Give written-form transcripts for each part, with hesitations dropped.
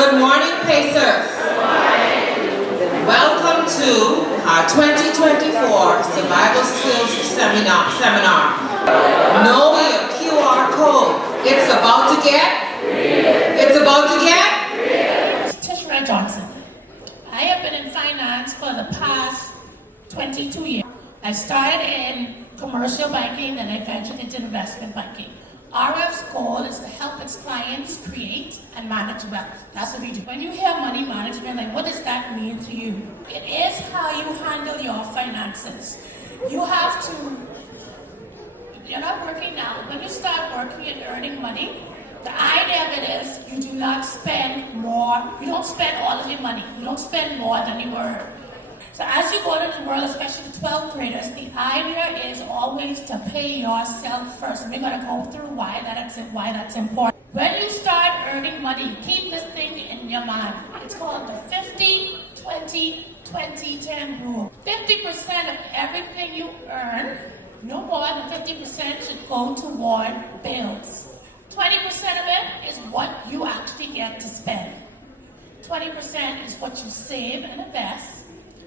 Good morning, Pacers. Welcome to our 2024 Survival Skills Seminar. Know your QR code. It's about to get Tishra Johnson. I have been in finance for the past 22 years. I started in commercial banking and I ventured into investment banking. RF's goal is to help its clients create and manage wealth. That's what we do. When you hear money management, like what does that mean to you? It is how you handle your finances. You have to, you're not working now, but when you start working and earning money, the idea of it is you do not spend more, you don't spend all of your money, you don't spend more than you earn. So as you go into the world, especially the 12th graders, the idea is always to pay yourself first. And we're going to go through why that's important. When you start earning money, keep this thing in your mind. It's called the 50-20-20-10 rule. 50% of everything you earn, no more than 50% should go toward bills. 20% of it is what you actually get to spend. 20% is what you save and invest.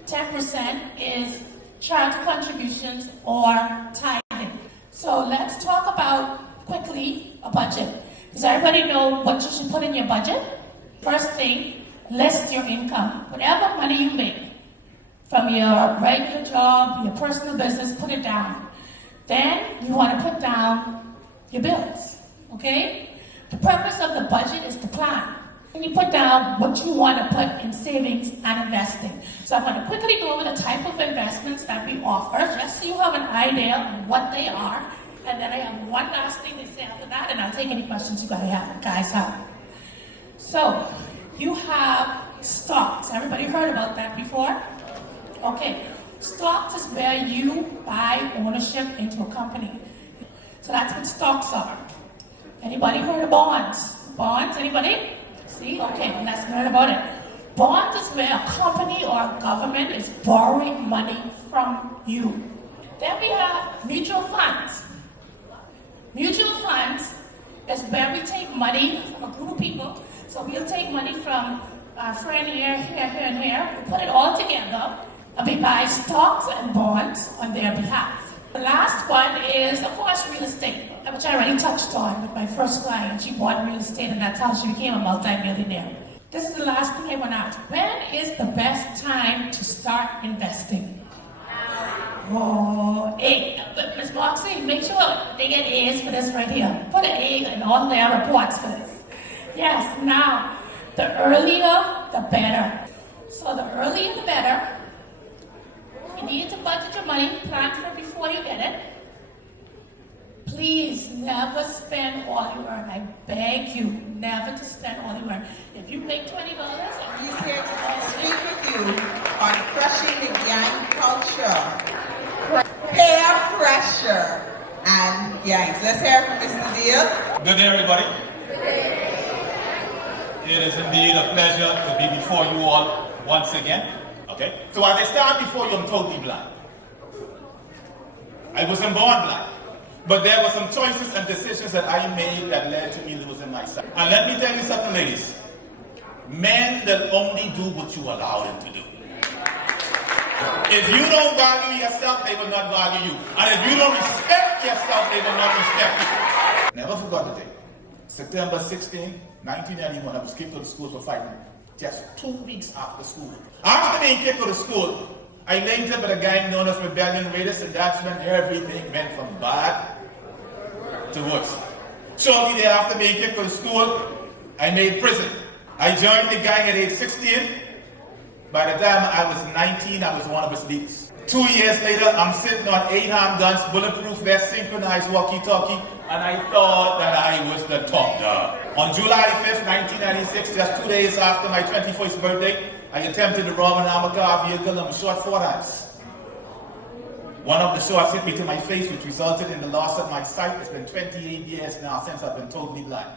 10% is charitable contributions or tithing. So let's talk about quickly a budget. Does everybody know what you should put in your budget? First thing, list your income. Whatever money you make from your regular job, your personal business, put it down. Then you want to put down your bills, okay? The purpose of the budget is to plan. And you put down what you want to put in savings and investing. So I'm going to quickly go over the type of investments that we offer, just so you have an idea of what they are. And then I have one last thing to say after that, and I'll take any questions you guys have. So you have stocks. Everybody heard about that before? Okay. Stocks is where you buy ownership into a company. So that's what stocks are. Anybody heard of bonds? Bonds, anybody? See? Okay, let's learn about it. Bonds is where a company or a government is borrowing money from you. Then we have mutual funds. Mutual funds is where we take money from a group of people. So we'll take money from our friend here, and here. We put it all together and we buy stocks and bonds on their behalf. The last one is, of course, real estate, which I already touched on with my first client. She bought real estate and that's how she became a multi-millionaire. This is the last thing I want to ask. When is the best time to start investing? Oh, A. But Ms. Moxie, make sure they get A's for this right here. Put an A in all their reports for this. Yes, now, the earlier, the better. So the earlier, the better. You need to budget your money, plan for it before you get it. Please never spend all you earn. I beg you, never to spend all you earn. If you make $20, He's here to speak with you on crushing the gang culture, peer pressure, and gangs. Let's hear from Mr. Deal. Good day, everybody. It is indeed a pleasure to be before you all once again. Okay? So as I stand before you, I'm totally blind. I wasn't born blind. But there were some choices and decisions that I made that led to me losing my sight. And let me tell you something, ladies. Men will only do what you allow them to do. If you don't value yourself, they will not value you. And if you don't respect yourself, they will not respect you. Never forgot the day. September 16, 1991, I was kicked out of school for fighting. Just 2 weeks after school. After being kicked out of school, I linked up with a guy known as Rebellion Raiders, and that's when everything went from bad to worse. Shortly thereafter being kicked out of school, I made prison. I joined the gang at age 16. By the time I was 19, I was one of its leaders. 2 years later, I'm sitting on 8 handguns, bulletproof vest, synchronized walkie-talkie, and I thought that I was the top dog. On July 5th, 1996, just 2 days after my 21st birthday, I attempted to rob an armored car vehicle and was shot 4 times. One of the shots hit me to my face, which resulted in the loss of my sight. It's been 28 years now since I've been totally blind.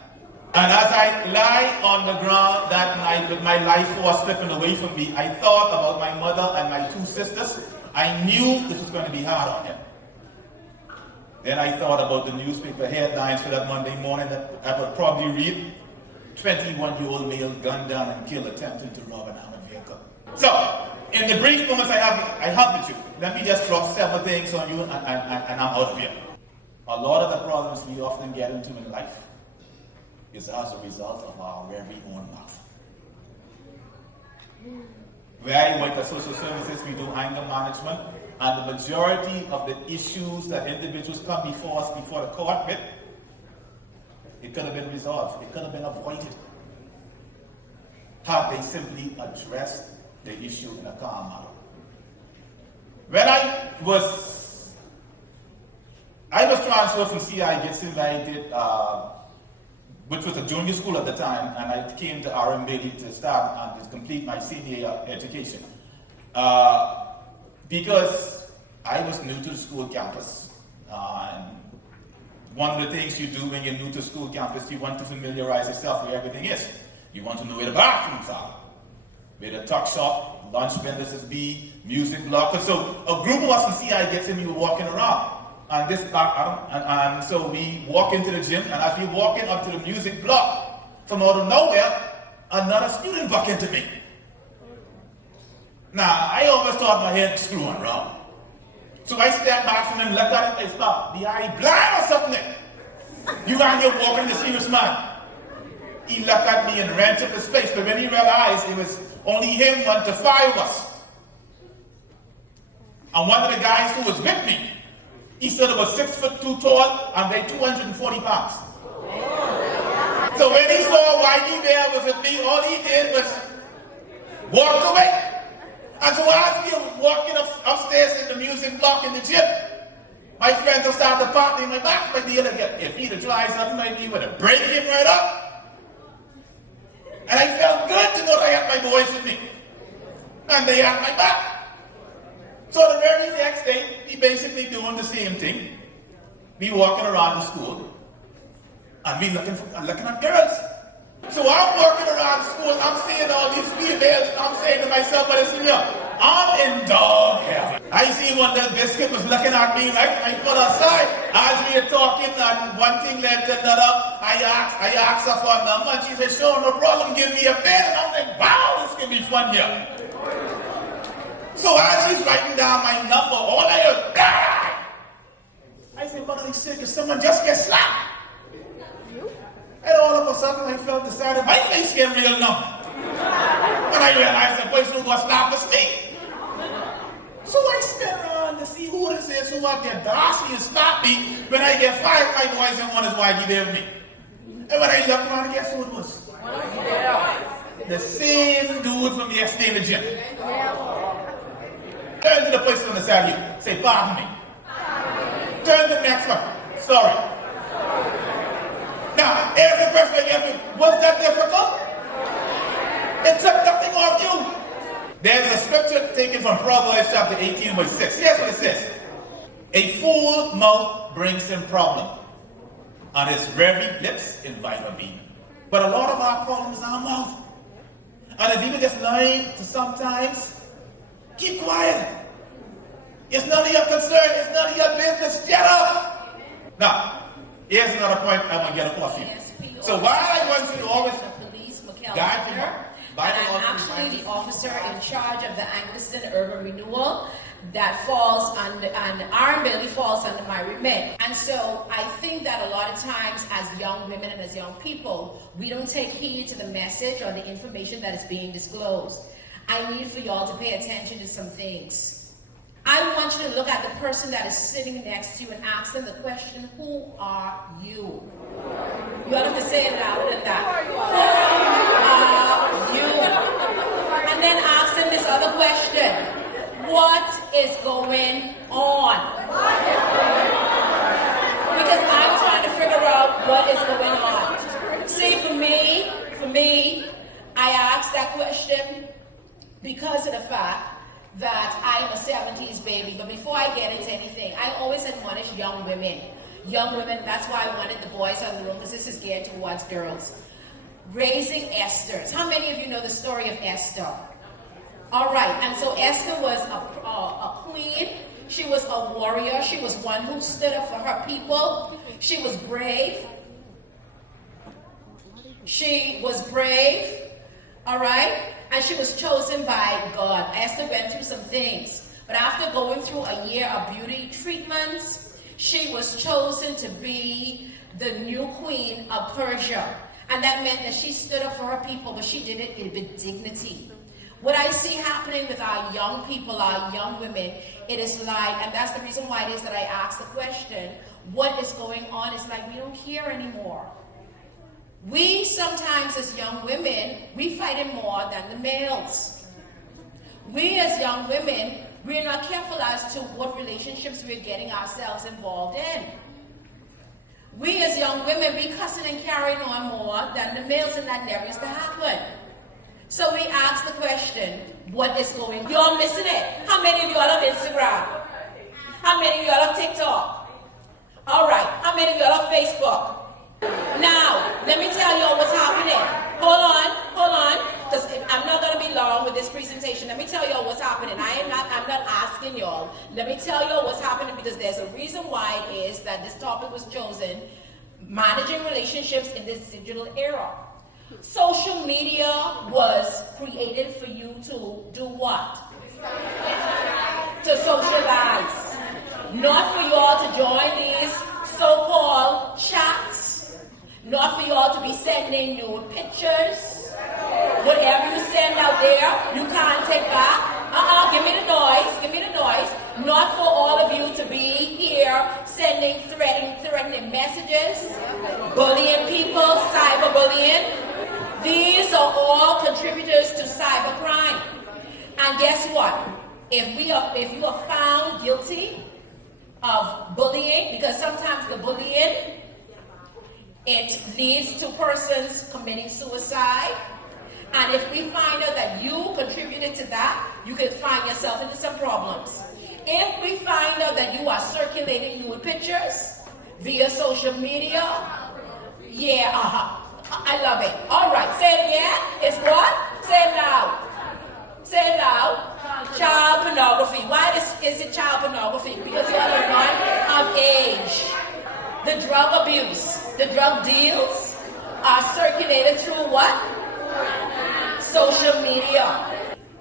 And as I lie on the ground that night with my life force slipping away from me, I thought about my mother and my 2 sisters. I knew this was going to be hard on them. Then I thought about the newspaper headlines for that Monday morning that I would probably read. 21-year-old male gunned down and killed attempting to rob an armored vehicle. So, in the brief moments I have with you, let me just drop several things on you and I'm out of here. A lot of the problems we often get into in life is as a result of our very own mouth. Where I work at social services, we do anger management, and the majority of the issues that individuals come before us, before the court with, it could have been resolved, it could have been avoided, had they simply addressed the issue in a calm manner. When I was transferred from C.I. Gibson, where I did, which was a junior school at the time, and I came to R.M. Bailey to start and to complete my senior education. Because I was new to the school campus. And one of the things you do when you're new to school campus, you want to familiarize yourself with everything is. You want to know where the bathrooms are, where the tuck shop, lunch vendors be, music block. So a group of us from C.I. Gibson, we were walking around. And so we walk into the gym, and as we walk in up to the music block, from out of nowhere, another student buck into me. Now, I always thought my head was screwing wrong. So I stepped back from him, looked at him, I thought, the eye blind or something? You out here walking the serious man. He looked at me and ran to his face, but when he realized it was only him, 1 to 5 of us. And one of the guys who was with me, he stood about 6'2" tall and weighed 240 pounds. So when he saw Whitey there was with me, all he did was walk away. And so as we were walking upstairs in the music block in the gym, my friends have started partying in my back. My dealer, if he'd have tried something, maybe he would have break him right up. And I felt good to know that I had my boys with me. And they had my back. So the very next day, we basically doing the same thing. We walking around the school, and we looking at girls. So I'm walking around the school, I'm seeing all these females, and I'm saying to myself, but listen here, I'm in dog heaven. I see one little biscuit was looking at me like I put aside. As we were talking, and one thing led to another, I asked her for a number, and she said, sure, no problem, give me a bed. And I'm like, wow, this can be fun here. So as she's writing down my number, all I heard, ah! I said, what are they sick? If someone just gets slapped. And all of a sudden I felt the side of my face getting real numb. And I realized the boys don't go slap us me. So I stand around to see who this is, who I get Darcy and slap me. When I get 5, my boys and one is why he there with me. And when I look around, guess who it was? The same dude from yesterday in the gym. Turn to the person on the side of you. Say, pardon me. Turn to the next one. Sorry. Now, here's the question again. Was that difficult? It took nothing off you. There's a scripture taken from Proverbs chapter 18, verse 6. Here's what it says. A full mouth brings him problem, and his very lips invite a being. But a lot of our problems are our mouth. And if you can just learn to sometimes keep quiet. It's none of your concern. It's none of your business. Shut up. Now, here's another point I want to get across here. So while I want you to always guide me, I'm actually the officer in charge of the Anglican Urban Renewal that falls under, and R.M. Bailey falls under my remit. And so I think that a lot of times as young women and as young people, we don't take heed to the message or the information that is being disclosed. I need for y'all to pay attention to some things. I want you to look at the person that is sitting next to you and ask them the question, who are you? You have to say it louder than that. Who are you? And then ask them this other question. What is going on? Because I'm trying to figure out what is going on. See, for me, I ask that question because of the fact that I am a 70s baby. But before I get into anything, I always admonish young women. Young women, that's why I wanted the boys on the room, because this is geared towards girls. Raising Esthers. How many of you know the story of Esther? All right, and so Esther was a queen. She was a warrior. She was one who stood up for her people. She was brave. She was brave, all right? And she was chosen by God. Esther went through some things. But after going through a year of beauty treatments, she was chosen to be the new queen of Persia. And that meant that she stood up for her people, but she did it with dignity. What I see happening with our young people, our young women, it is like, and that's the reason why it is that I asked the question, what is going on? It's like we don't care anymore. We sometimes as young women, we fight it more than the males. We as young women, we're not careful as to what relationships we're getting ourselves involved in. We as young women, we cussing and carrying on more than the males, and that never used to happen. So we ask the question, what is going on? You're missing it. How many of y'all have Instagram? How many of y'all have TikTok? All right. How many of y'all have Facebook? Now, let me tell y'all what's happening. Hold on, because I'm not going to be long with this presentation. Let me tell y'all what's happening. I'm not asking y'all. Let me tell y'all what's happening, because there's a reason why it is that this topic was chosen, managing relationships in this digital era. Social media was created for you to do what? To socialize. Not for y'all to join these so-called chats. Not for y'all to be sending nude pictures. Whatever you send out there, you can't take back. Give me the noise. Not for all of you to be here sending threatening messages, bullying people, cyberbullying. These are all contributors to cybercrime. And guess what? If you are found guilty of bullying, because sometimes the bullying, it leads to persons committing suicide. And if we find out that you contributed to that, you could find yourself into some problems. If we find out that you are circulating nude pictures via social media, I love it. All right, say it again. It's what? Say it loud. Say it loud. Child pornography. Why is it child pornography? Because you are the one of age. The drug abuse, the drug deals are circulated through what? Social media.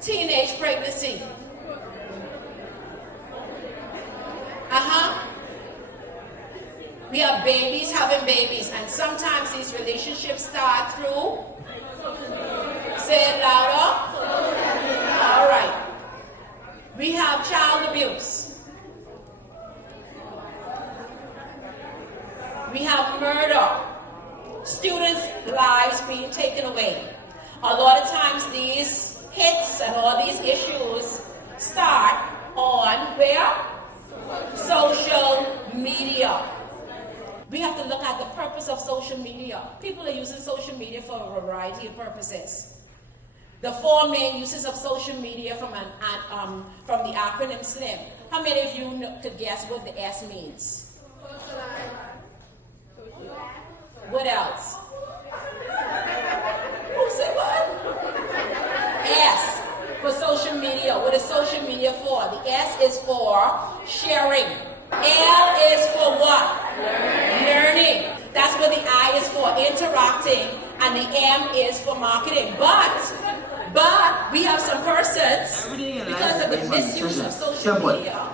Teenage pregnancy. We have babies having babies, and sometimes these relationships start through. Say it louder. All right. We have child abuse. We have murder. Students' lives being taken away. A lot of times these hits and all these issues start on where? Social media. We have to look at the purpose of social media. People are using social media for a variety of purposes. The four main uses of social media from the acronym SLIM. How many of you could guess what the S means? What else? Who said what? S for social media. What is social media for? The S is for sharing. L is for what? Learning. That's what the I is for, interacting, and the M is for marketing. But we have some persons, because of the misuse of social media,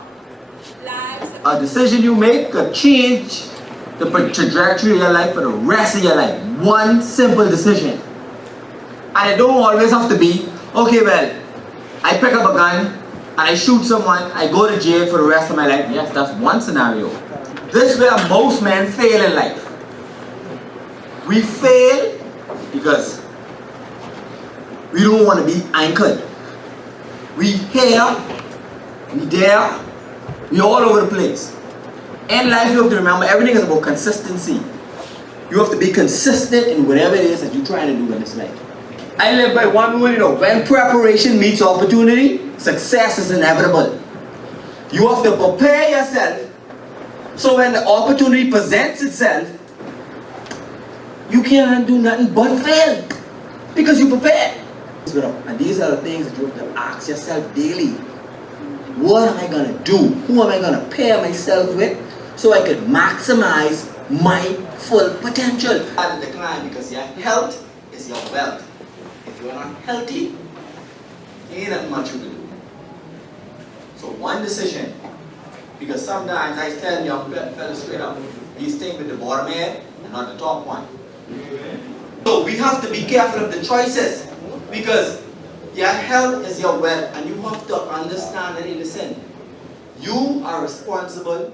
a decision you make could change the trajectory of your life for the rest of your life. One simple decision. And it don't always have to be, okay, well, I pick up a gun and I shoot someone, I go to jail for the rest of my life. Yes, that's one scenario. This is where most men fail in life. We fail because we don't want to be anchored. We here, we there, we all over the place. In life, you have to remember, everything is about consistency. You have to be consistent in whatever it is that you're trying to do in this life. I live by one rule, when preparation meets opportunity, success is inevitable. You have to prepare yourself so when the opportunity presents itself, you can't do nothing but fail because you prepared. And these are the things that you have to ask yourself daily. What am I going to do? Who am I going to pair myself with so I can maximize my full potential. And decline because your health is your wealth. If you are not healthy, ain't that much you can do. So one decision, because sometimes I tell young fellas straight up, you stay with the bottom end and not the top one. So we have to be careful of the choices, because your health is your wealth, and you have to understand that, listen, you are responsible